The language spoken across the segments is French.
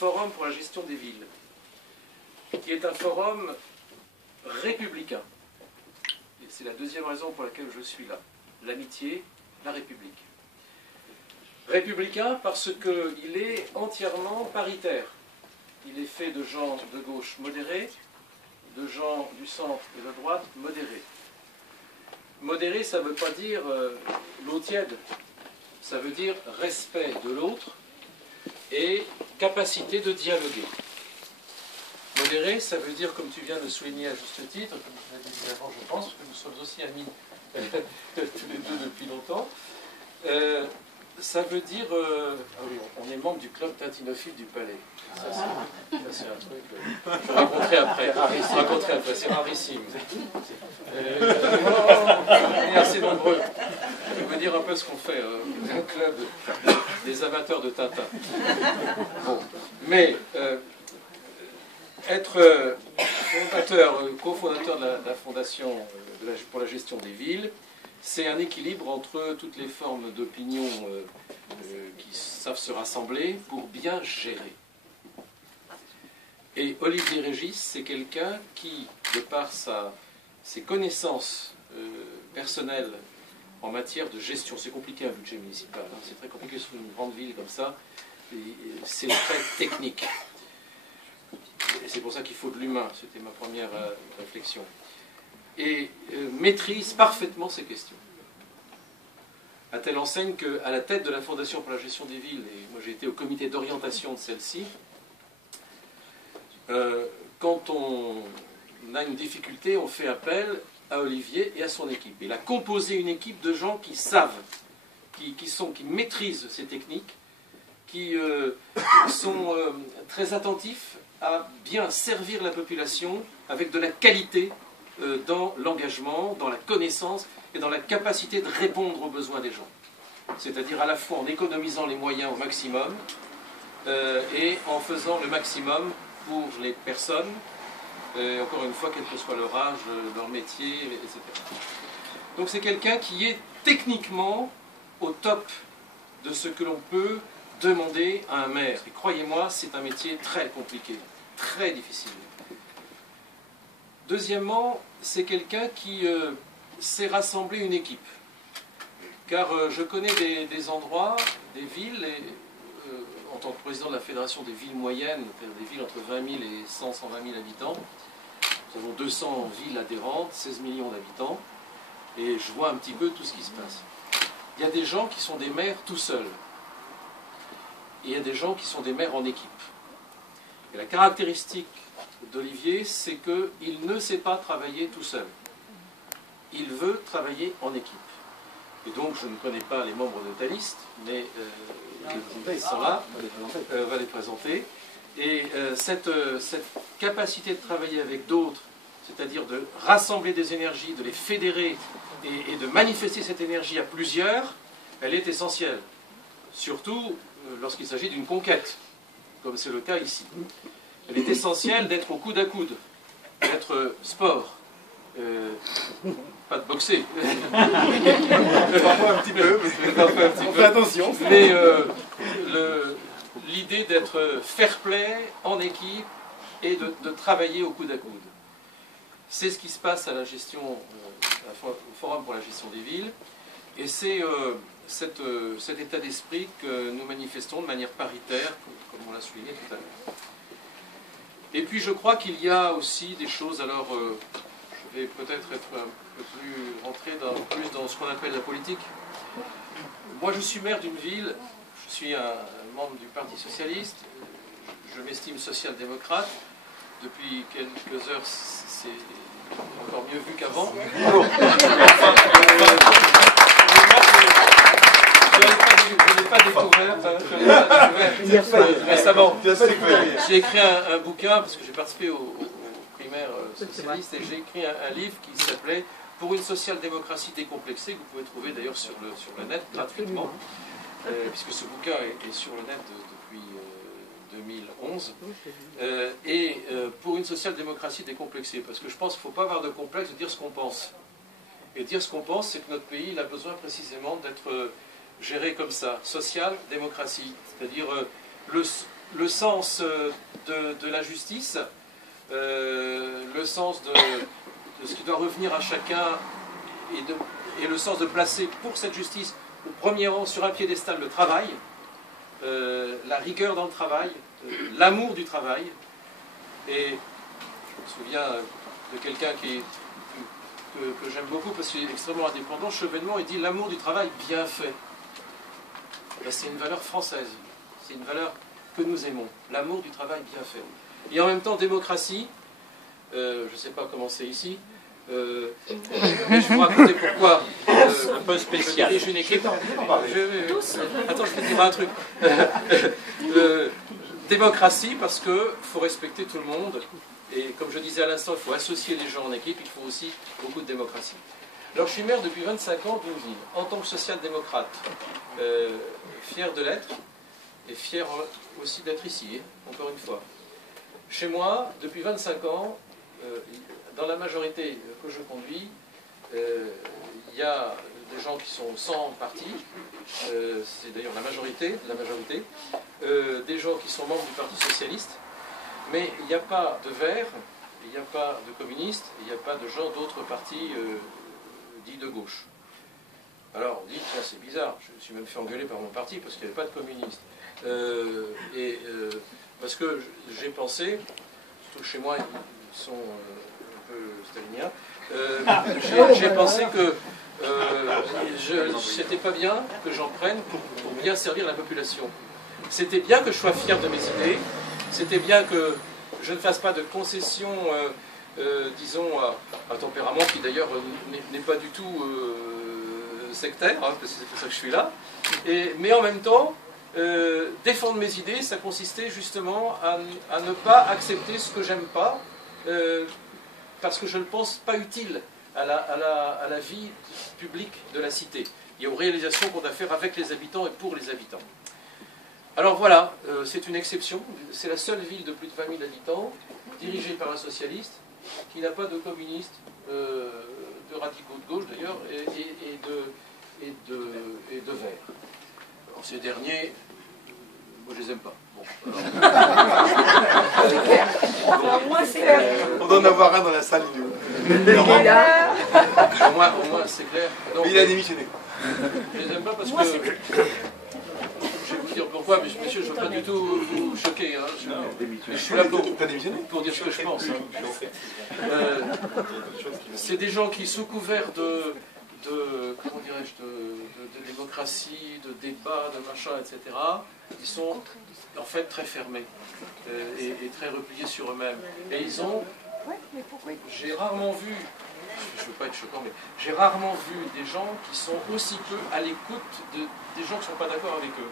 Forum pour la gestion des villes, qui est un forum républicain. Et c'est la deuxième raison pour laquelle je suis là. L'amitié, la République. Républicain parce qu'il est entièrement paritaire. Il est fait de gens de gauche modérés, de gens du centre et de droite modérés. Modéré, ça ne veut pas dire l'eau tiède. Ça veut dire respect de l'autre et capacité de dialoguer. Modéré, ça veut dire, comme tu viens de le souligner à juste titre, comme je l'ai dit avant, je pense, que nous sommes aussi amis tous les deux depuis longtemps, ça veut dire... ah oui, on est membre du club tintinophile du Palais. Ça, c'est un truc que je rencontrerai après. C'est rarissime. On est assez nombreux. Je vais vous dire un peu ce qu'on fait. Un club des amateurs de Tintin. Bon. Mais être cofondateur de la Fondation pour la gestion des villes, c'est un équilibre entre toutes les formes d'opinion qui savent se rassembler pour bien gérer. Et Olivier Régis, c'est quelqu'un qui, de par ses connaissances personnelles en matière de gestion, c'est compliqué un budget municipal, hein, c'est très compliqué sur une grande ville comme ça, c'est très technique. Et c'est pour ça qu'il faut de l'humain, c'était ma première réflexion. Et maîtrise parfaitement ces questions. À telle enseigne qu'à la tête de la Fondation pour la gestion des villes, et moi j'ai été au comité d'orientation de celle-ci, quand on a une difficulté, on fait appel à Olivier et à son équipe. Il a composé une équipe de gens qui savent, qui maîtrisent ces techniques, qui sont très attentifs à bien servir la population avec de la qualité dans l'engagement, dans la connaissance et dans la capacité de répondre aux besoins des gens. C'est-à-dire à la fois en économisant les moyens au maximum et en faisant le maximum pour les personnes, encore une fois, quel que soit leur âge, leur métier, etc. Donc c'est quelqu'un qui est techniquement au top de ce que l'on peut demander à un maire. Et croyez-moi, c'est un métier très compliqué, très difficile. Deuxièmement, c'est quelqu'un qui sait rassembler une équipe. Car je connais des endroits, des villes, et, en tant que président de la Fédération des villes moyennes, des villes entre 20 000 et 120 000 habitants, nous avons 200 villes adhérentes, 16 millions d'habitants, et je vois un petit peu tout ce qui se passe. Il y a des gens qui sont des maires tout seuls, et il y a des gens qui sont des maires en équipe. Et la caractéristique d'Olivier, c'est qu'il ne sait pas travailler tout seul. Il veut travailler en équipe. Et donc, je ne connais pas les membres de ta liste, mais ils sont là, on va les présenter. Et cette capacité de travailler avec d'autres, c'est-à-dire de rassembler des énergies, de les fédérer et de manifester cette énergie à plusieurs, elle est essentielle. Surtout lorsqu'il s'agit d'une conquête, comme c'est le cas ici. Elle est essentielle d'être au coude à coude, d'être sport. Pas de boxer. Parfois un petit peu, mais on fait attention. Mais l'idée d'être fair play en équipe et de travailler au coude à coude. C'est ce qui se passe à la gestion, au Forum pour la gestion des villes. Et c'est cet état d'esprit que nous manifestons de manière paritaire, comme on l'a souligné tout à l'heure. Et puis je crois qu'il y a aussi des choses, alors je vais peut-être être un peu plus rentré plus dans ce qu'on appelle la politique. Moi je suis maire d'une ville, je suis un membre du Parti Socialiste, je m'estime social-démocrate. Depuis quelques heures, c'est encore mieux vu qu'avant. Je n'ai pas découvert récemment. J'ai écrit un bouquin, parce que j'ai participé aux primaires socialistes, et j'ai écrit un livre qui s'appelait « Pour une social-démocratie décomplexée », que vous pouvez trouver d'ailleurs sur le net gratuitement, puisque ce bouquin est sur le net depuis 2011, et pour une social-démocratie décomplexée, parce que je pense qu'il ne faut pas avoir de complexe de dire ce qu'on pense. Et dire ce qu'on pense, c'est que notre pays il a besoin précisément d'être géré comme ça, social-démocratie, c'est-à-dire le sens de la justice, le sens de ce qui doit revenir à chacun et le sens de placer pour cette justice au premier rang sur un piédestal le travail, la rigueur dans le travail, l'amour du travail. Et je me souviens de quelqu'un que j'aime beaucoup parce qu'il est extrêmement indépendant, Chevènement, il dit l'amour du travail bien fait. Ben, c'est une valeur française, c'est une valeur que nous aimons, l'amour du travail bien fait. Et en même temps, démocratie, je ne sais pas comment c'est ici, mais je vais vous raconter pourquoi un peu spécial. Je dirige une équipe. Attends, je vais te dire un truc. Démocratie, parce qu'il faut respecter tout le monde. Et comme je disais à l'instant, il faut associer les gens en équipe, il faut aussi beaucoup de démocratie. Alors je suis maire depuis 25 ans d'une ville, en tant que social-démocrate, fier de l'être, et fier aussi d'être ici, encore une fois. Chez moi, depuis 25 ans, dans la majorité que je conduis, il y a des gens qui sont sans parti, c'est d'ailleurs la majorité, des gens qui sont membres du Parti Socialiste, mais il n'y a pas de Verts, il n'y a pas de communistes, il n'y a pas de gens d'autres partis dits de gauche. Alors on dit, tiens c'est bizarre, je me suis même fait engueuler par mon parti parce qu'il n'y avait pas de communistes. Parce que j'ai pensé, surtout chez moi ils sont un peu staliniens, j'ai pensé que c'était pas bien que j'en prenne pour bien servir la population. C'était bien que je sois fier de mes idées, c'était bien que je ne fasse pas de concessions, disons, à tempérament qui d'ailleurs n'est pas du tout sectaire, hein, parce que c'est pour ça que je suis là, mais en même temps, défendre mes idées, ça consistait justement à ne pas accepter ce que j'aime pas, parce que je ne pense pas utile à la vie publique de la cité et aux réalisations qu'on a à faire avec les habitants et pour les habitants. Alors voilà, c'est une exception, c'est la seule ville de plus de 20 000 habitants, dirigée par un socialiste, qui n'a pas de communistes, de radicaux de gauche d'ailleurs, et de verts. Alors ces derniers, moi je les aime pas. Bon, On doit en avoir un dans la salle. Au moins c'est clair. Donc, mais il a démissionné. Je les aime pas parce que... Je vais vous dire pourquoi, mais monsieur, je ne veux pas du tout vous choquer. Hein. Je suis là pour dire ce que je pense. Hein. C'est des gens qui, sous couvert comment dirais-je, de démocratie, de débat, de machin, etc., ils sont en fait très fermés et très repliés sur eux-mêmes. Et ils ont... J'ai rarement vu... Je ne veux pas être choquant, mais j'ai rarement vu des gens qui sont aussi peu à l'écoute des gens qui ne sont pas d'accord avec eux.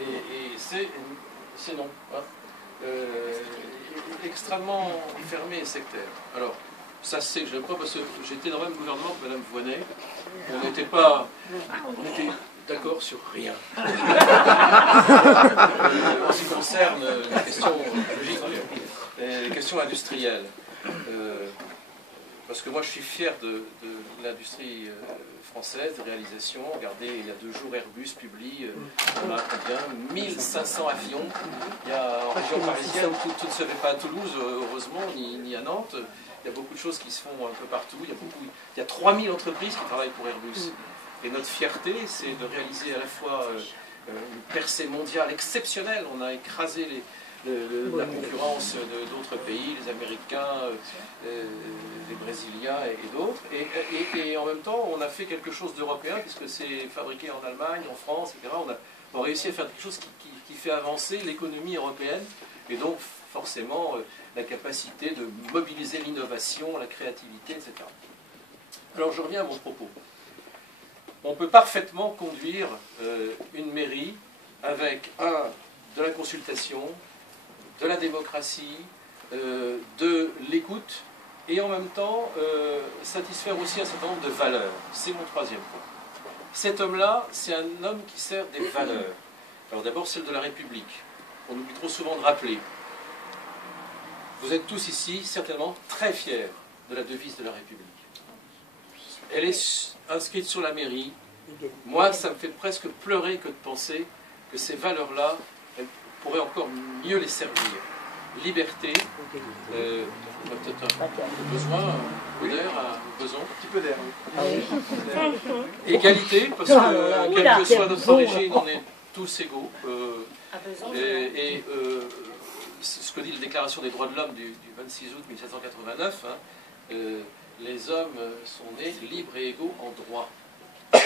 Et c'est non. Hein. Extrêmement fermé et sectaire. Alors, ça c'est que je n'aime pas parce que j'étais dans le même gouvernement que Mme Voynet. On n'était pas... On était d'accord sur rien. En ce qui concerne les questions logiques, les questions industrielles. Parce que moi je suis fier de l'industrie française, de réalisation. Regardez, il y a 2 jours Airbus publie, on a combien 1500 avions. Il y a en région parisienne, tout ne se fait pas à Toulouse, heureusement, ni à Nantes. Il y a beaucoup de choses qui se font un peu partout. Il y a 3000 entreprises qui travaillent pour Airbus. Et notre fierté, c'est de réaliser à la fois une percée mondiale exceptionnelle. On a écrasé la concurrence d'autres pays, les Américains, les Brésiliens et d'autres. Et en même temps, on a fait quelque chose d'européen, puisque c'est fabriqué en Allemagne, en France, etc. On a réussi à faire quelque chose qui fait avancer l'économie européenne, et donc forcément la capacité de mobiliser l'innovation, la créativité, etc. Alors je reviens à mon propos. On peut parfaitement conduire une mairie avec de la consultation, de la démocratie, de l'écoute, et en même temps satisfaire aussi un certain nombre de valeurs. C'est mon 3e point. Cet homme-là, c'est un homme qui sert des valeurs. Alors d'abord celle de la République. On oublie trop souvent de rappeler. Vous êtes tous ici certainement très fiers de la devise de la République. Elle est inscrite sur la mairie. Moi, ça me fait presque pleurer que de penser que ces valeurs-là, pourrait encore mieux les servir. Liberté, on a peut-être un besoin, d'air, un besoin. Un petit peu d'air, oui. Égalité, parce que quelle que soit notre origine, on est tous égaux. Ce que dit la Déclaration des droits de l'homme du 26 août 1789, hein, les hommes sont nés libres et égaux en droit. Ça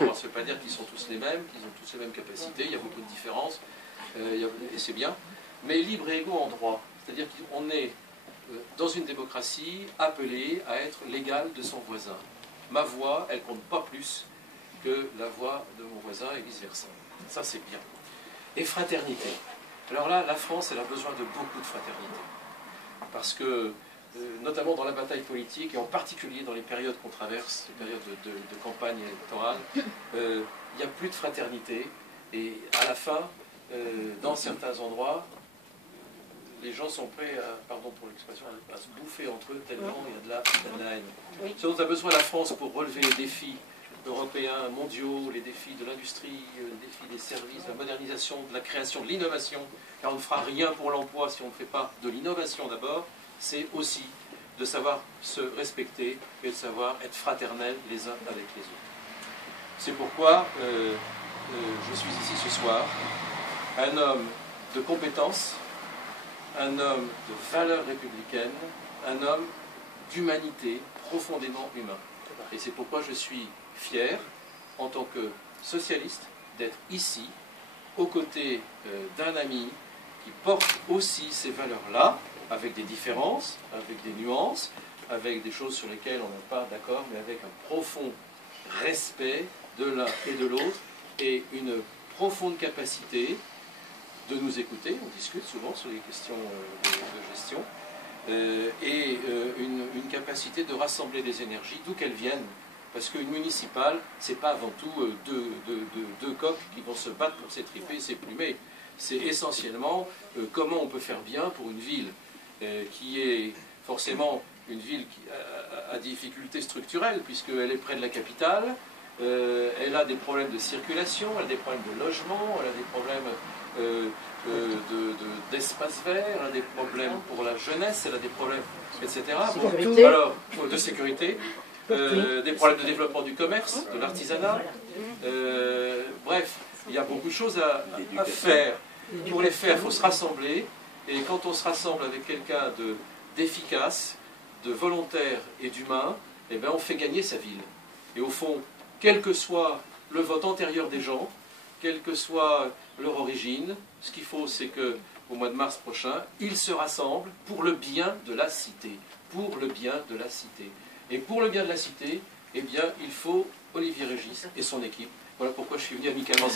ne veut pas dire qu'ils sont tous les mêmes, qu'ils ont tous les mêmes capacités, il y a beaucoup de différences, et c'est bien, mais libres et égaux en droit. C'est-à-dire qu'on est, dans une démocratie, appelé à être l'égal de son voisin. Ma voix, elle compte pas plus que la voix de mon voisin et vice-versa. Ça, c'est bien. Et fraternité. Alors là, la France, elle a besoin de beaucoup de fraternité. Parce que, notamment dans la bataille politique, et en particulier dans les périodes qu'on traverse, les périodes de campagne électorale, il n'y a plus de fraternité. Et à la fin, dans certains endroits, les gens sont prêts à, pardon pour l'expression, à se bouffer entre eux tellement il y a de la haine. Oui. Ce dont a besoin la France pour relever les défis européens, mondiaux, les défis de l'industrie, les défis des services, la modernisation, de la création, de l'innovation, car on ne fera rien pour l'emploi si on ne fait pas de l'innovation d'abord, c'est aussi de savoir se respecter et de savoir être fraternels les uns avec les autres. C'est pourquoi je suis ici ce soir, un homme de compétences, un homme de valeurs républicaines, un homme d'humanité profondément humain. Et c'est pourquoi je suis fier, en tant que socialiste, d'être ici, aux côtés d'un ami qui porte aussi ces valeurs-là, avec des différences, avec des nuances, avec des choses sur lesquelles on n'est pas d'accord, mais avec un profond respect de l'un et de l'autre, et une profonde capacité de nous écouter. On discute souvent sur les questions de gestion, et une capacité de rassembler des énergies, d'où qu'elles viennent. Parce qu'une municipale, c'est pas avant tout deux coqs qui vont se battre pour s'étriper et s'éplumer. C'est essentiellement comment on peut faire bien pour une ville qui est forcément une ville qui a difficultés structurelles, puisqu'elle est près de la capitale, elle a des problèmes de circulation, elle a des problèmes de logement, elle a des problèmes d'espace vert, elle a des problèmes pour la jeunesse, elle a des problèmes, etc. Bon, alors, de sécurité. Des problèmes de développement du commerce, de l'artisanat. Bref, il y a beaucoup de choses à faire. Pour les faire, il faut se rassembler. Et quand on se rassemble avec quelqu'un d'efficace, de volontaire et d'humain, eh bien, on fait gagner sa ville. Et au fond, quel que soit le vote antérieur des gens, quelle que soit leur origine, ce qu'il faut, c'est qu'au mois de mars prochain, ils se rassemblent pour le bien de la cité. Pour le bien de la cité. Et pour le bien de la cité, eh bien, il faut Olivier Régis et son équipe. Voilà pourquoi je suis venu amicalement.